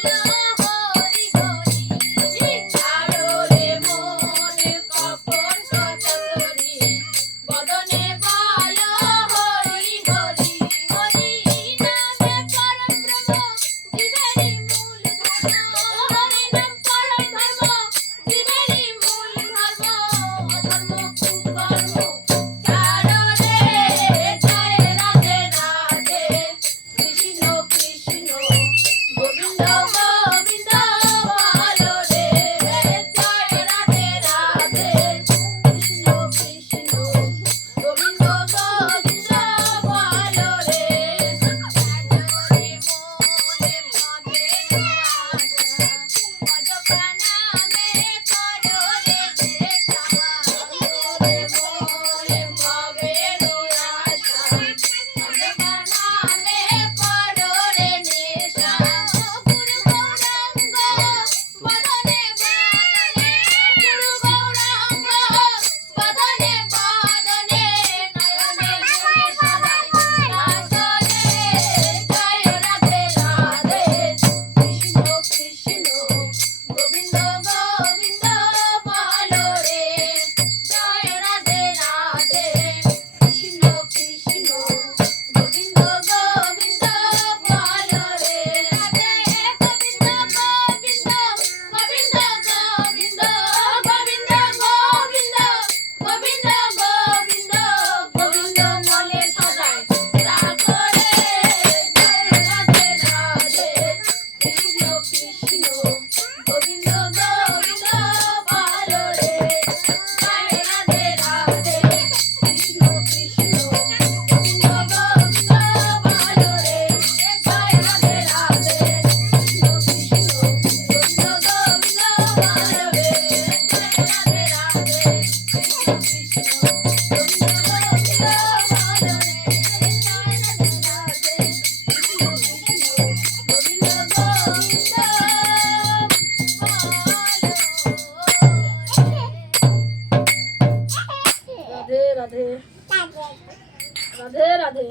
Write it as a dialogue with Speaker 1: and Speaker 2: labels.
Speaker 1: Thank you.
Speaker 2: Radhe Radhe. Radhe Radhe.